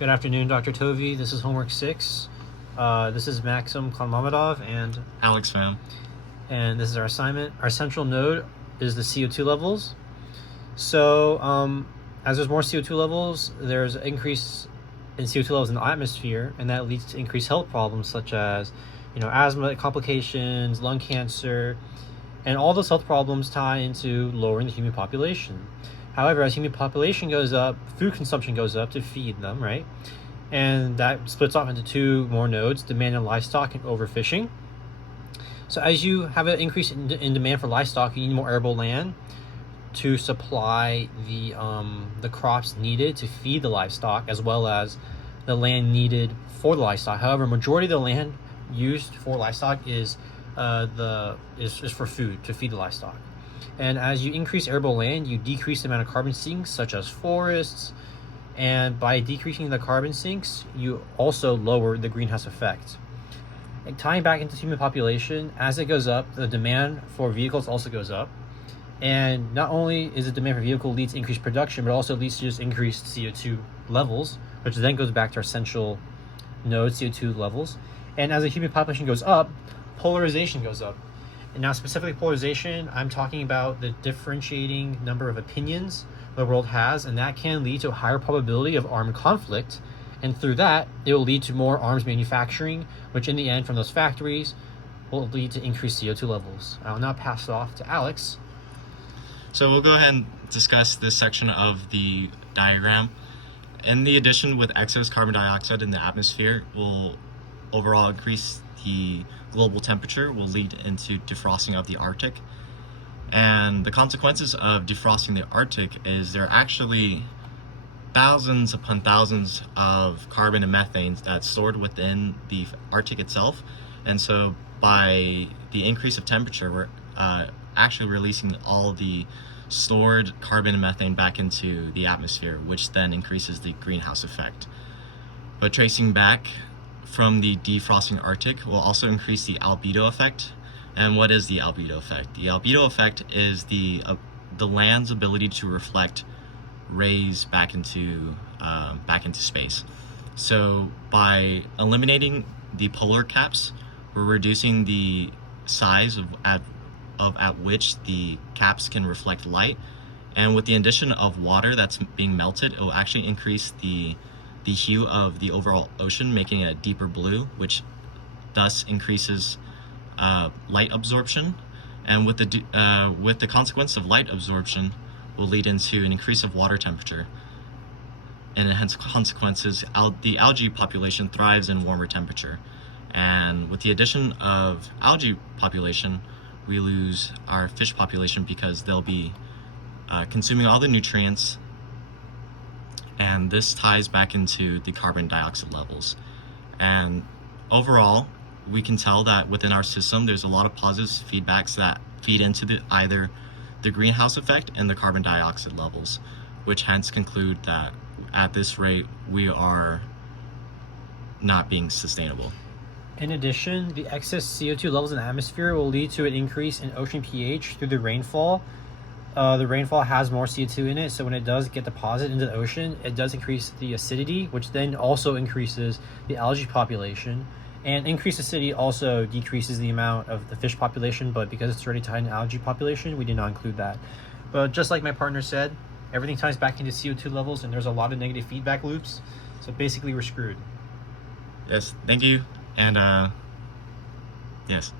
Good afternoon, Dr. Tovey. This is homework 6. This is Maxim Klanmamadov, Alex, fam. And this is our assignment. Our central node is the CO2 levels. So as there's more CO2 levels, there's an increase in CO2 levels in the atmosphere, and that leads to increased health problems such as asthma complications, lung cancer, and all those health problems tie into lowering the human population. However, as human population goes up, food consumption goes up to feed them, right? And that splits off into two more nodes, demand in livestock and overfishing. So as you have an increase in demand for livestock, you need more arable land to supply the crops needed to feed the livestock, as well as the land needed for the livestock. However, majority of the land used for livestock is for food, to feed the livestock. And as you increase arable land, you decrease the amount of carbon sinks, such as forests. And by decreasing the carbon sinks, you also lower the greenhouse effect. And tying back into human population, as it goes up, the demand for vehicles also goes up. And not only is the demand for vehicle leads to increased production, but also leads to just increased CO2 levels, which then goes back to our central node, CO2 levels. And as the human population goes up, polarization goes up. And now specifically polarization, I'm talking about the differentiating number of opinions the world has, and that can lead to a higher probability of armed conflict. And through that, it will lead to more arms manufacturing, which in the end from those factories will lead to increased CO2 levels. I'll now pass it off to Alex. So we'll go ahead and discuss this section of the diagram. In the addition with excess carbon dioxide in the atmosphere will overall increase the global temperature, will lead into defrosting of the Arctic. And the consequences of defrosting the Arctic is there are actually thousands upon thousands of carbon and methane that's stored within the Arctic itself. And so by the increase of temperature, we're actually releasing all the stored carbon and methane back into the atmosphere, which then increases the greenhouse effect. But tracing back from the defrosting Arctic will also increase the albedo effect. And what is the albedo effect? The albedo effect is the land's ability to reflect rays back into space. So by eliminating the polar caps, we're reducing the size of at which the caps can reflect light. And with the addition of water that's being melted, it will actually increase the hue of the overall ocean, making it a deeper blue, which thus increases light absorption. And with the consequence of light absorption will lead into an increase of water temperature. And hence consequences, the algae population thrives in warmer temperature. And with the addition of algae population, we lose our fish population because they'll be consuming all the nutrients, and this ties back into the carbon dioxide levels. And overall, we can tell that within our system there's a lot of positive feedbacks that feed into either the greenhouse effect and the carbon dioxide levels, which hence conclude that at this rate we are not being sustainable. In addition, the excess CO2 levels in the atmosphere will lead to an increase in ocean pH through the rainfall. The rainfall has more CO2 in it, so when it does get deposited into the ocean, it does increase the acidity, which then also increases the algae population. And increased acidity also decreases the amount of the fish population, but because it's already tied in algae population, we did not include that. But just like my partner said, everything ties back into CO2 levels, and there's a lot of negative feedback loops, so basically we're screwed. Yes, thank you. And yes.